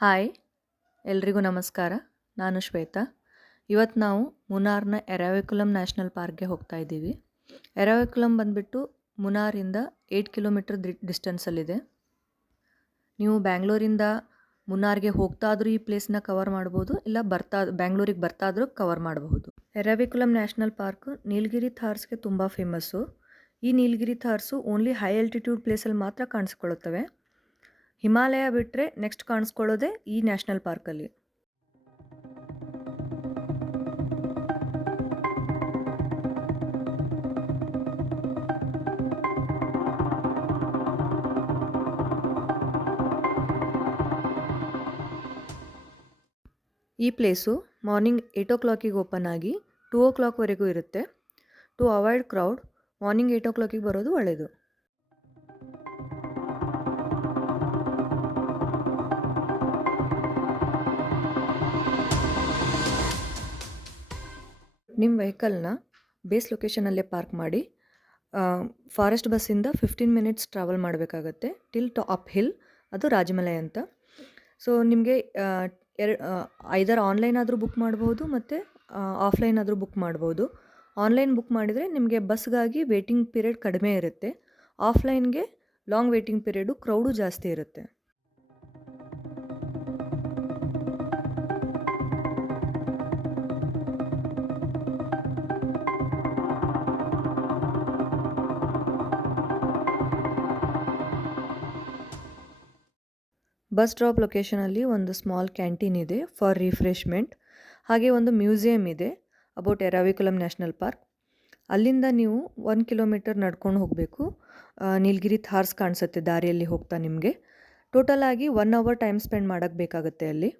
Hi, ಎಲ್ರಿಗೂ ನಮಸ್ಕಾರ. ನಾನು ಶ್ವೇತಾ. ಇವತ್ತು ನಾವು ಮುನ್ನಾರ್ನ ಎರಾವಿಕುಲಮ್ ನ್ಯಾಷನಲ್ ಪಾರ್ಕ್ಗೆ ಹೋಗ್ತಾ ಇದ್ದೀವಿ. ಎರಾವಿಕುಲಮ್ ಬಂದುಬಿಟ್ಟು ಮುನ್ನಾರಿಂದ 8 ಕಿಲೋಮೀಟರ್ ಡಿಸ್ಟೆನ್ಸಲ್ಲಿದೆ. ನೀವು ಬ್ಯಾಂಗ್ಳೂರಿಂದ ಮುನ್ನಾರ್ಗೆ ಹೋಗ್ತಾದರೂ ಈ ಪ್ಲೇಸ್ನ ಕವರ್ ಮಾಡ್ಬೋದು, ಇಲ್ಲ ಬ್ಯಾಂಗ್ಳೂರಿಗೆ ಬರ್ತಾದರೂ ಕವರ್ ಮಾಡಬಹುದು. ಎರಾವಿಕುಲಮ್ ನ್ಯಾಷನಲ್ ಪಾರ್ಕ್ ನೀಲಗಿರಿ ಥಾರ್ಸ್ಗೆ ತುಂಬ ಫೇಮಸ್ಸು. ಈ ನೀಲಗಿರಿ ಥಾರ್ಸು ಓನ್ಲಿ ಹೈ ಆಲ್ಟಿಟ್ಯೂಡ್ ಪ್ಲೇಸಲ್ಲಿ ಮಾತ್ರ ಕಾಣಿಸ್ಕೊಳ್ಳುತ್ತವೆ. ಹಿಮಾಲಯ ಬಿಟ್ಟರೆ ನೆಕ್ಸ್ಟ್ ಕಾಣಿಸ್ಕೊಳ್ಳೋದೇ ಈ ನ್ಯಾಷನಲ್ ಪಾರ್ಕಲ್ಲಿ. ಈ ಪ್ಲೇಸು ಮಾರ್ನಿಂಗ್ 8 o'clock ಓಪನ್ ಆಗಿ 2 o'clock ಇರುತ್ತೆ. To avoid crowd morning 8 o'clock ಬರೋದು ಒಳ್ಳೆಯದು. ನಿಮ್ಮ ವೆಹಿಕಲ್ನ ಬೇಸ್ ಲೊಕೇಶನಲ್ಲೇ ಪಾರ್ಕ್ ಮಾಡಿ ಫಾರೆಸ್ಟ್ ಬಸ್ಸಿಂದ 15 minutes ಟ್ರಾವೆಲ್ ಮಾಡಬೇಕಾಗತ್ತೆ ಟಿಲ್ ಅಪ್ ಹಿಲ್, ಅದು ರಾಜಮಲೆ ಅಂತ. ಸೊ ನಿಮಗೆ ಐದರ್ ಆನ್ಲೈನ್ ಆದರೂ ಬುಕ್ ಮಾಡ್ಬೋದು ಮತ್ತು ಆಫ್ಲೈನ್ ಆದರೂ ಬುಕ್ ಮಾಡ್ಬೋದು. ಆನ್ಲೈನ್ ಬುಕ್ ಮಾಡಿದರೆ ನಿಮಗೆ ಬಸ್ಗಾಗಿ ವೇಟಿಂಗ್ ಪೀರಿಯಡ್ ಕಡಿಮೆ ಇರುತ್ತೆ. ಆಫ್ಲೈನ್ಗೆ ಲಾಂಗ್ ವೇಟಿಂಗ್ ಪೀರಿಯಡು, ಕ್ರೌಡು ಜಾಸ್ತಿ ಇರುತ್ತೆ. ಬಸ್ ಡ್ರಾಪ್ ಲೊಕೇಶನಲ್ಲಿ ಒಂದು ಸ್ಮಾಲ್ ಕ್ಯಾಂಟೀನ್ ಇದೆ ಫಾರ್ ರಿಫ್ರೆಶ್ಮೆಂಟ್. ಹಾಗೆ ಒಂದು ಮ್ಯೂಸಿಯಂ ಇದೆ ಅಬೌಟ್ ಎರಾವಿಕುಲಮ್ ನ್ಯಾಷನಲ್ ಪಾರ್ಕ್. ಅಲ್ಲಿಂದ ನೀವು 1 kilometer ನಡ್ಕೊಂಡು ಹೋಗಬೇಕು. ನೀಲಗಿರಿ ಥಾರ್ಸ್ ಕಾಣಿಸುತ್ತೆ ದಾರಿಯಲ್ಲಿ ಹೋಗ್ತಾ ನಿಮಗೆ. ಟೋಟಲ್ ಆಗಿ 1 hour ಟೈಮ್ ಸ್ಪೆಂಡ್ ಮಾಡೋಕ್ಕೆ ಬೇಕಾಗುತ್ತೆ ಅಲ್ಲಿ.